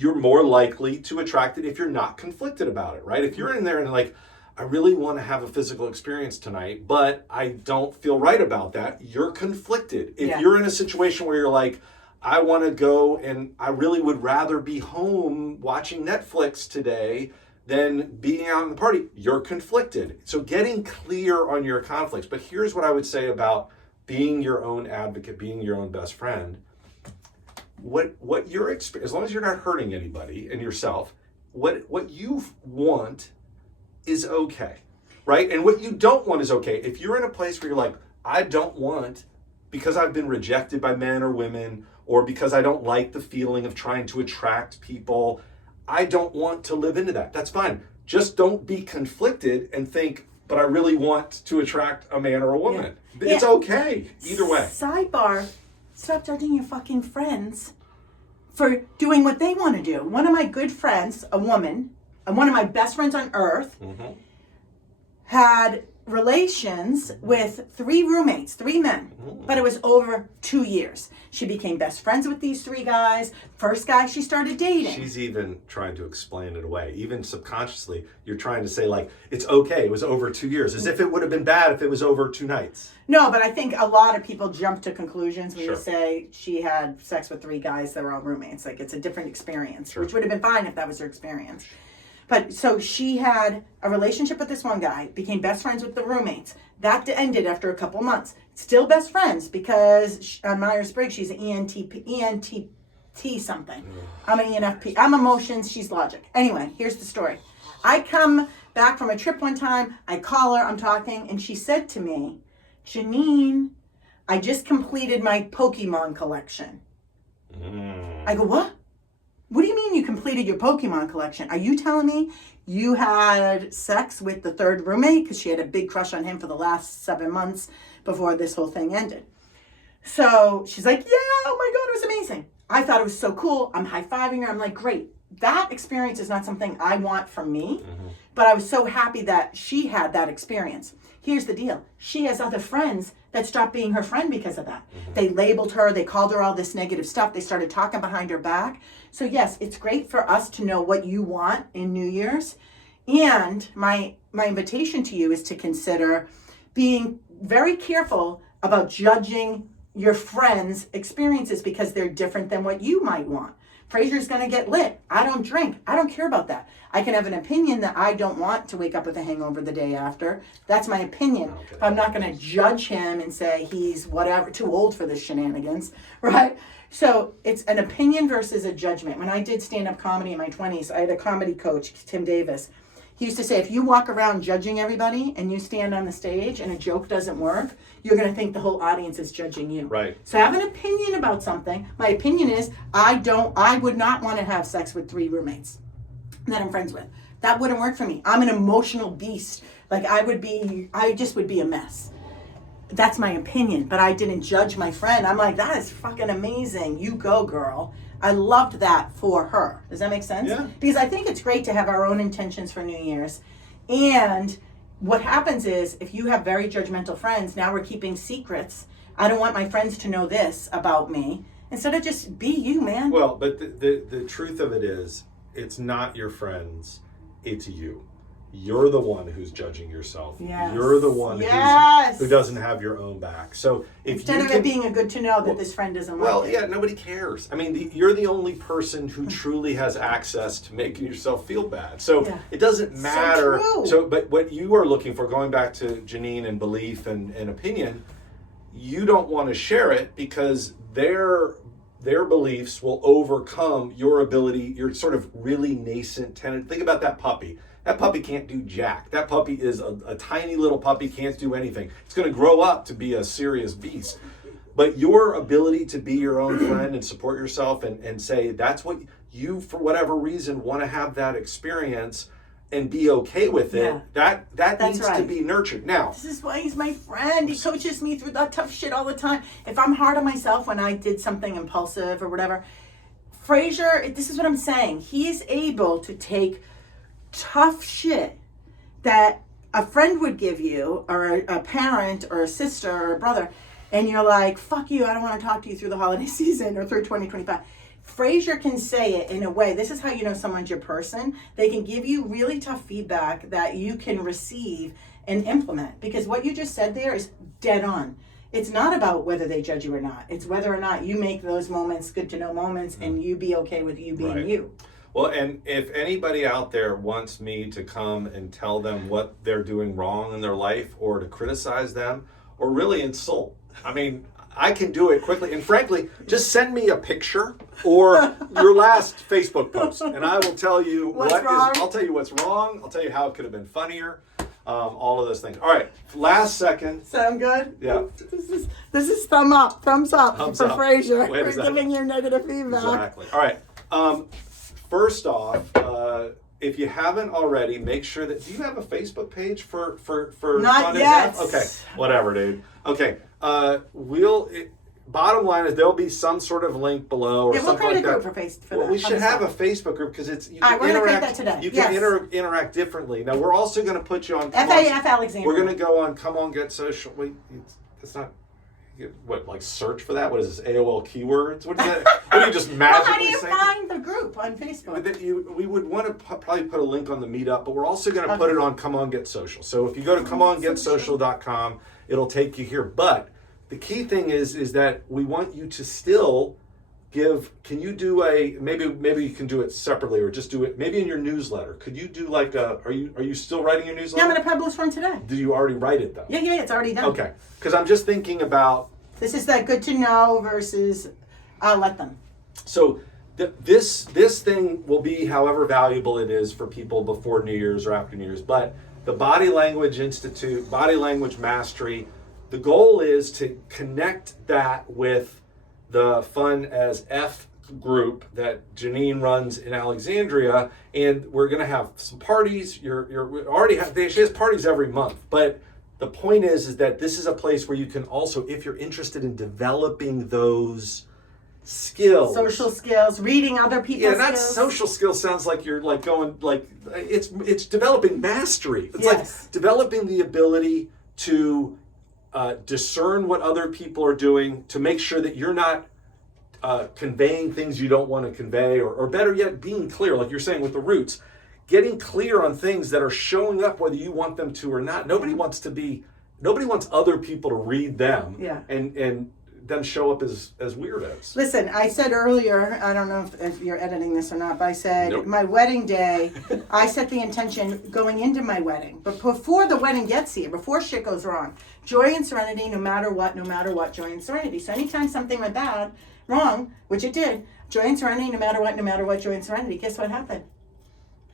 you're more likely to attract it if you're not conflicted about it, right? If you're in there and like, I really want to have a physical experience tonight, but I don't feel right about that, you're conflicted. If you're in a situation where you're like, I want to go and I really would rather be home watching Netflix today than being out in the party, you're conflicted. So getting clear on your conflicts. But here's what I would say about being your own advocate, being your own best friend. What your experience, as long as you're not hurting anybody and yourself, what you want is okay, right? And what you don't want is okay. If you're in a place where you're like, I don't want, because I've been rejected by men or women, or because I don't like the feeling of trying to attract people, I don't want to live into that. That's fine. Just don't be conflicted and think, but I really want to attract a man or a woman. It's okay, either way. Sidebar, stop judging your fucking friends for doing what they want to do. One of my good friends, a woman, and one of my best friends on earth, had relations with 3 roommates, 3 men, but it was over 2 years. She became best friends with these 3 guys. First guy she started dating. She's even trying to explain it away. Even subconsciously, you're trying to say like, it's okay, it was over 2 years, as if it would have been bad if it was over 2 nights. No, but I think a lot of people jump to conclusions when you say she had sex with 3 guys that were all roommates. Like, it's a different experience, which would have been fine if that was her experience. But so she had a relationship with this one guy, became best friends with the roommates. That ended after a couple months. Still best friends because on Myers-Briggs, she's an ENTP something. I'm an ENFP. I'm emotions, she's logic. Anyway, here's the story. I come back from a trip one time. I call her, I'm talking, and she said to me, Janine, I just completed my Pokemon collection. I go, what? What do you mean you completed your Pokemon collection? Are you telling me you had sex with the 3rd roommate? Because she had a big crush on him for the last 7 months before this whole thing ended. So she's like, yeah, oh my God, it was amazing. I thought it was so cool. I'm high-fiving her. I'm like, great. That experience is not something I want from me, but I was so happy that she had that experience. Here's the deal. She has other friends that stopped being her friend because of that. They labeled her, they called her all this negative stuff, they started talking behind her back. So yes, it's great for us to know what you want in New Year's. And my invitation to you is to consider being very careful about judging your friends' experiences because they're different than what you might want. Fraser's gonna get lit. I don't drink. I don't care about that. I can have an opinion that I don't want to wake up with a hangover the day after. That's my opinion. Okay. I'm not gonna judge him and say he's whatever, too old for this shenanigans, right? So it's an opinion versus a judgment. When I did stand-up comedy in my 20s, I had a comedy coach, Tim Davis. He used to say, if you walk around judging everybody and you stand on the stage and a joke doesn't work, you're going to think the whole audience is judging you. Right. So have an opinion about something. My opinion is I would not want to have sex with 3 roommates that I'm friends with. That wouldn't work for me. I'm an emotional beast. Like I just would be a mess. That's my opinion, but I didn't judge my friend. I'm like, that is fucking amazing. You go, girl. I loved that for her. Does that make sense? Yeah. Because I think it's great to have our own intentions for New Year's. And what happens is, if you have very judgmental friends, now we're keeping secrets. I don't want my friends to know this about me. Instead of just be you, man. Well, but the truth of it is, it's not your friends, it's you. You're the one who's judging yourself. Yes. You're the one who doesn't have your own back. So if Instead of it being a good to know that this friend doesn't like it. Well, yeah, nobody cares. I mean, you're the only person who truly has access to making yourself feel bad. So it doesn't matter. So true. But what you are looking for, going back to Janine and belief and opinion, you don't want to share it because their beliefs will overcome your ability, your sort of really nascent tenant. Think about that puppy. That puppy can't do jack. That puppy is a tiny little puppy, can't do anything. It's going to grow up to be a serious beast. But your ability to be your own friend and support yourself and say that's what you, for whatever reason, want to have that experience and be okay with it, that needs to be nurtured. Now, this is why he's my friend. He coaches me through that tough shit all the time. If I'm hard on myself when I did something impulsive or whatever, Fraser, this is what I'm saying. He is able to take tough shit that a friend would give you, or a parent or a sister or a brother, and you're like, fuck you, I don't want to talk to you through the holiday season or through 2025. Frasier can say it in a way, this is how you know someone's your person. They can give you really tough feedback that you can receive and implement. Because what you just said there is dead on. It's not about whether they judge you or not. It's whether or not you make those moments good to know moments and you be okay with you being Right. you. Well, and if anybody out there wants me to come and tell them what they're doing wrong in their life or to criticize them or really insult, I mean, I can do it quickly. And frankly, just send me a picture or your last Facebook post, and I will tell you What's wrong? I'll tell you what's wrong. I'll tell you how it could have been funnier. All of those things. All right, last second. Sound good? Yeah. This is thumbs up Thumbs for up. Frasier. Wait a We're second. giving you negative feedback. Exactly. All right. First off, if you haven't already, make sure that. Do you have a Facebook page for Not Fun and yet. Zap? Okay. Whatever, dude. Okay. Bottom line is there'll be some sort of link below or Yeah, we'll something create like a group that. for Well, that. we should have a Facebook group because it's you All can right, we're gonna create interact. that today. You can Yes. interact differently. Now we're also going to put you on. Come On- FAF Alexandria. We're going to go on. Come on, get social. Wait, it's not. What, like search for that? What is this? AOL keywords? What is that? What do you just Well, magically how do you say? find the group on Facebook? We would want to probably put a link on the meetup, but we're also going to put it on Come On Get Social. So if you go to comeongetsocial.com, it'll take you here. But the key thing is that we want you to still give. Can you do maybe you can do it separately or just do it maybe in your newsletter? Could you do like a? Are you still writing your Yeah, newsletter? I'm going to publish one today. Do you already write it though? Yeah, it's already done. Okay, because I'm just thinking about. This is that good to know versus I'll let them. So this thing will be however valuable it is for people before New Year's or after New Year's. But the Body Language Institute, Body Language Mastery, the goal is to connect that with the Fun as F group that Janine runs in Alexandria, and we're going to have some parties. We already have. She has parties every month, but the point is that this is a place where you can also, if you're interested in developing those skills, Social skills, reading other people's yeah, skills. not social skills. Sounds like you're like going like it's developing mastery. It's Yes. like developing the ability to discern what other people are doing, to make sure that you're not conveying things you don't want to convey, or better yet, being clear, like you're saying with the roots. Getting clear on things that are showing up whether you want them to or not. Nobody wants other people to read them Yeah. and them show up as weirdos. Listen, I said earlier, I don't know if you're editing this or not, but I said Nope. my wedding day, I set the intention going into my wedding. But before the wedding gets here, before shit goes wrong, joy and serenity no matter what, joy and serenity. So anytime something went wrong, which it did, joy and serenity no matter what, joy and serenity. Guess what happened?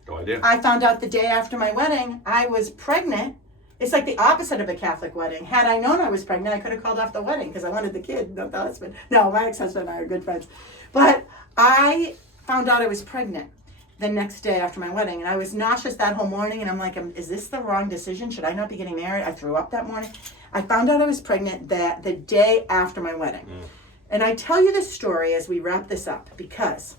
No idea. I found out the day after my wedding, I was pregnant. It's like the opposite of a Catholic wedding. Had I known I was pregnant, I could have called off the wedding because I wanted the kid, not the husband. No, my ex-husband and I are good friends. But I found out I was pregnant the next day after my wedding, and I was nauseous that whole morning, and I'm like, is this the wrong decision? Should I not be getting married? I threw up that morning. I found out I was pregnant the day after my wedding. And I tell you this story as we wrap this up because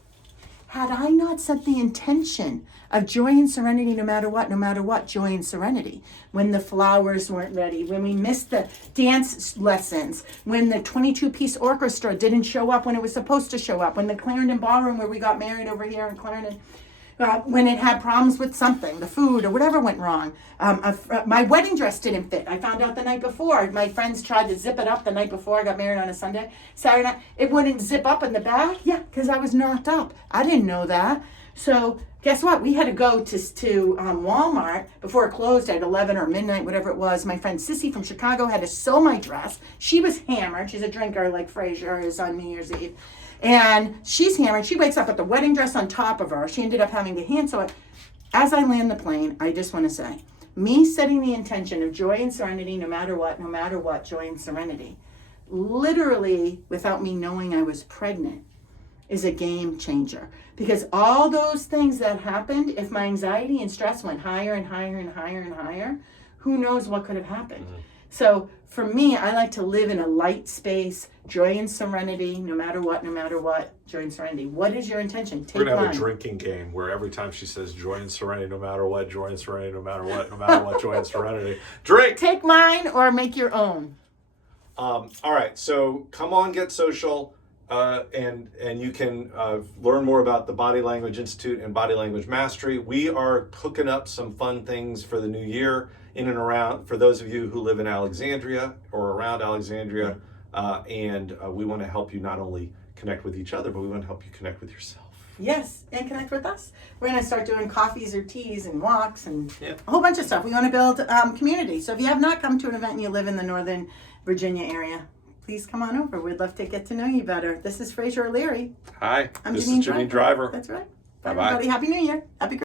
had I not set the intention of joy and serenity no matter what, joy and serenity, when the flowers weren't ready, when we missed the dance lessons, when the 22-piece orchestra didn't show up when it was supposed to show up, when the Clarendon Ballroom where we got married over here in Clarendon, when it had problems with something, the food or whatever went wrong. My wedding dress didn't fit. I found out the night before. My friends tried to zip it up the night before. I got married on a Sunday. Saturday night, it wouldn't zip up in the back. Yeah, because I was knocked up. I didn't know that. So guess what? We had to go to Walmart before it closed at 11 or midnight, whatever it was. My friend Sissy from Chicago had to sew my dress. She was hammered. She's a drinker like Frasier is on New Year's Eve. And she's hammered. She wakes up with the wedding dress on top of her. She ended up having to hand sew it. As I land the plane, I just want to say, me setting the intention of joy and serenity no matter what, joy and serenity, literally without me knowing I was pregnant, is a game changer. Because all those things that happened, if my anxiety and stress went higher and higher and higher and higher, who knows what could have happened. So for me, I like to live in a light space, joy and serenity, no matter what, joy and serenity. What is your intention? Take We're going to have mine. a drinking game where every time she says joy and serenity, no matter what, joy and serenity, no matter what, joy and serenity, drink! Take mine or make your own. All right, so come on, Get Social, and you can learn more about the Body Language Institute and Body Language Mastery. We are hooking up some fun things for the new year in and around, for those of you who live in Alexandria or around Alexandria, and we want to help you not only connect with each other, but we want to help you connect with yourself. Yes, and connect with us. We're going to start doing coffees or teas and walks and Yeah. a whole bunch of stuff. We want to build community. So if you have not come to an event and you live in the Northern Virginia area, please come on over. We'd love to get to know you better. This is Fraser O'Leary. Hi, I'm this Janine is Janine Driver. That's right. Bye-bye. Everybody, Happy New Year. Happy